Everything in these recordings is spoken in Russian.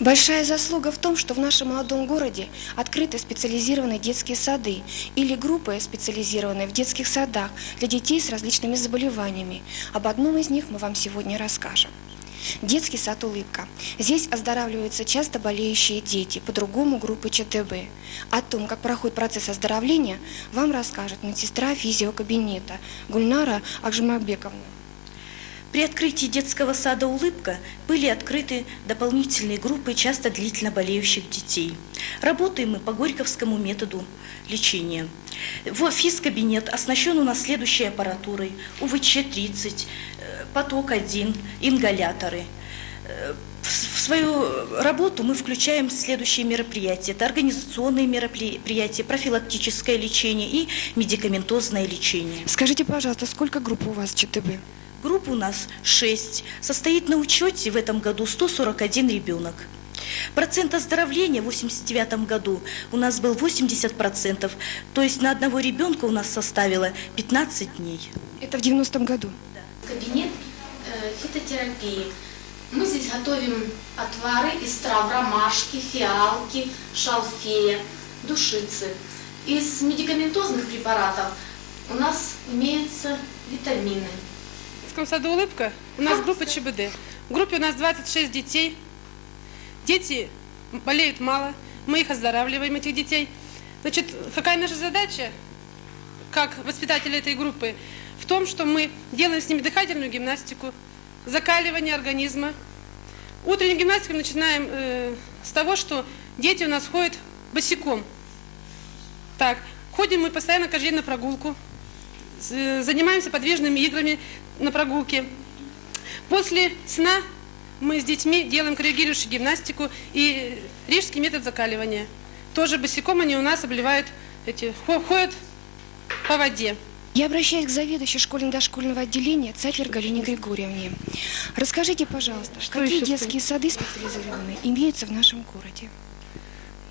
Большая заслуга в том, что в нашем молодом городе открыты специализированные детские сады или группы, специализированные в детских садах для детей с различными заболеваниями. Об одном из них мы вам сегодня расскажем. Детский сад «Улыбка». Здесь оздоравливаются часто болеющие дети, по-другому группы ЧТБ. О том, как проходит процесс оздоровления, вам расскажет медсестра физиокабинета Гульнара Акжмабековна. При открытии детского сада «Улыбка» были открыты дополнительные группы часто длительно болеющих детей. Работаем мы по горьковскому методу лечения. Физкабинет оснащен у нас следующей аппаратурой: УВЧ-30, поток-1, ингаляторы. В свою работу мы включаем следующие мероприятия. Это организационные мероприятия, профилактическое лечение и медикаментозное лечение. Скажите, пожалуйста, сколько групп у вас ЧТБ? Групп у нас 6. Состоит на учете в этом году 141 ребенок. Процент оздоровления в 1989 году у нас был 80%, то есть на одного ребенка у нас составило 15 дней. Это в 90-м году? Кабинет фитотерапии. Мы здесь готовим отвары из трав ромашки, фиалки, шалфея, душицы. Из медикаментозных препаратов у нас имеются витамины. В детском саду «Улыбка» у нас группа ЧБД. В группе у нас 26 детей. Дети болеют мало, мы их оздоравливаем, этих детей. Значит, какая наша задача, как воспитатели этой группы, в том, что мы делаем с ними дыхательную гимнастику, закаливание организма. Утреннюю гимнастику мы начинаем с того, что дети у нас ходят босиком. Так, ходим мы постоянно каждый день на прогулку, занимаемся подвижными играми на прогулке. После сна мы с детьми делаем корректирующую гимнастику и рижский метод закаливания. Тоже босиком они у нас обливают, ходят по воде. Я обращаюсь к заведующей школьно-дошкольного отделения Цатлер Галине Григорьевне. Расскажите, пожалуйста, какие детские сады специализированные имеются в нашем городе?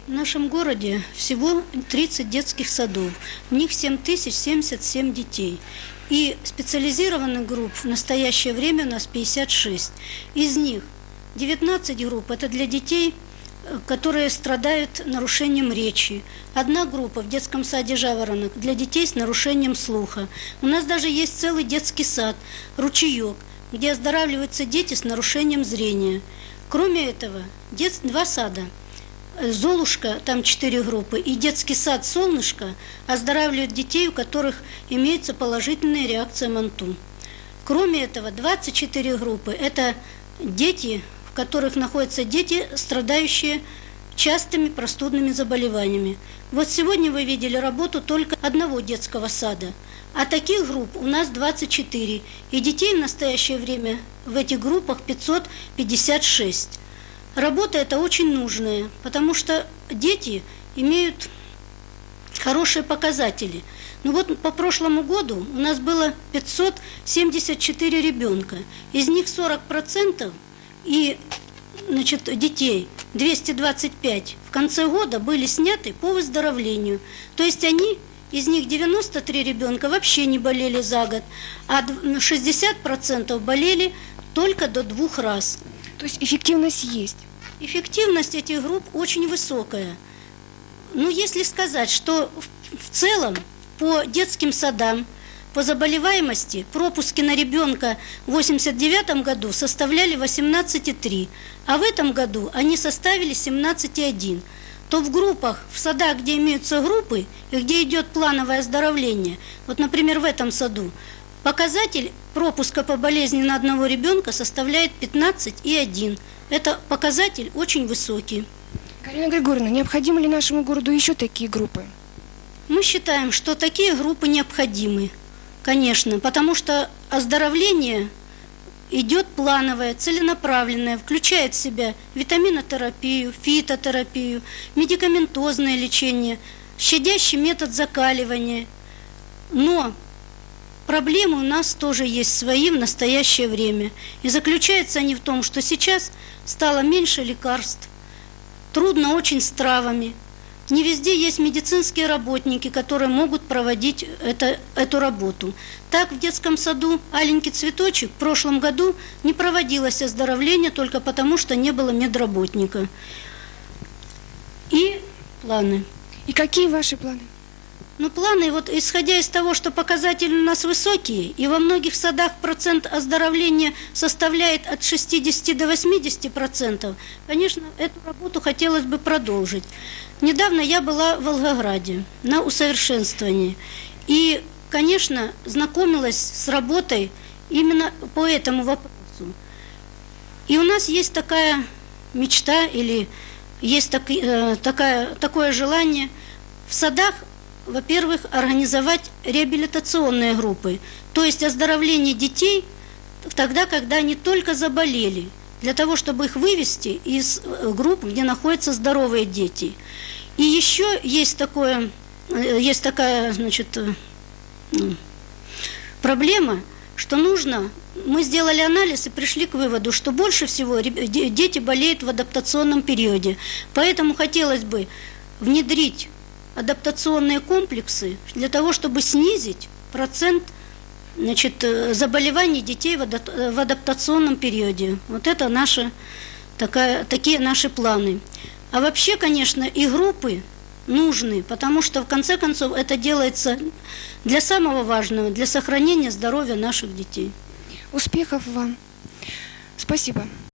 В нашем городе всего 30 детских садов, в них 7077 детей. И специализированных групп в настоящее время у нас 56. Из них 19 групп – это для детей, которые страдают нарушением речи. Одна группа в детском саде «Жаворонок» для детей с нарушением слуха. У нас даже есть целый детский сад «Ручеек», где оздоравливаются дети с нарушением зрения. Кроме этого, два сада «Золушка», там 4 группы, и детский сад «Солнышко» оздоравливают детей, у которых имеется положительная реакция МАНТУ. Кроме этого, 24 группы – это дети, в которых находятся дети, страдающие частыми простудными заболеваниями. Вот сегодня вы видели работу только одного детского сада, а таких групп у нас 24, и детей в настоящее время в этих группах 556. Работа эта очень нужная, потому что дети имеют хорошие показатели. Ну вот по прошлому году у нас было 574 ребенка, из них 40% и детей 225 в конце года были сняты по выздоровлению. То есть из них 93 ребенка вообще не болели за год, а 60% болели только до 2 раз. То есть эффективность есть? Эффективность этих групп очень высокая. Ну, если сказать, что в целом по детским садам, по заболеваемости пропуски на ребенка в 1989 году составляли 18,3, а в этом году они составили 17,1, то в группах, в садах, где имеются группы и где идет плановое оздоровление, вот, например, в этом саду, показатель пропуска по болезни на одного ребенка составляет 15,1. Это показатель очень высокий. Галина Григорьевна, необходимы ли нашему городу еще такие группы? Мы считаем, что такие группы необходимы, конечно, потому что оздоровление идет плановое, целенаправленное, включает в себя витаминотерапию, фитотерапию, медикаментозное лечение, щадящий метод закаливания. Но проблемы у нас тоже есть свои в настоящее время. И заключаются они в том, что сейчас стало меньше лекарств, трудно очень с травами. Не везде есть медицинские работники, которые могут проводить эту работу. Так, в детском саду «Аленький цветочек» в прошлом году не проводилось оздоровление только потому, что не было медработника. И планы. И какие ваши планы? Ну, планы, вот исходя из того, что показатели у нас высокие, и во многих садах процент оздоровления составляет от 60 до 80%, конечно, эту работу хотелось бы продолжить. Недавно я была в Волгограде на усовершенствовании. И, конечно, знакомилась с работой именно по этому вопросу. И у нас есть такая мечта или есть такое желание в садах, во-первых, организовать реабилитационные группы, то есть оздоровление детей тогда, когда они только заболели, для того, чтобы их вывести из групп, где находятся здоровые дети. И еще есть такая, значит, проблема, что мы сделали анализ и пришли к выводу, что больше всего дети болеют в адаптационном периоде. Поэтому хотелось бы внедрить адаптационные комплексы для того, чтобы снизить процент, значит, заболеваний детей в адаптационном периоде. Вот это такие наши планы. А вообще, конечно, и группы нужны, потому что, в конце концов, это делается для самого важного, для сохранения здоровья наших детей. Успехов вам. Спасибо.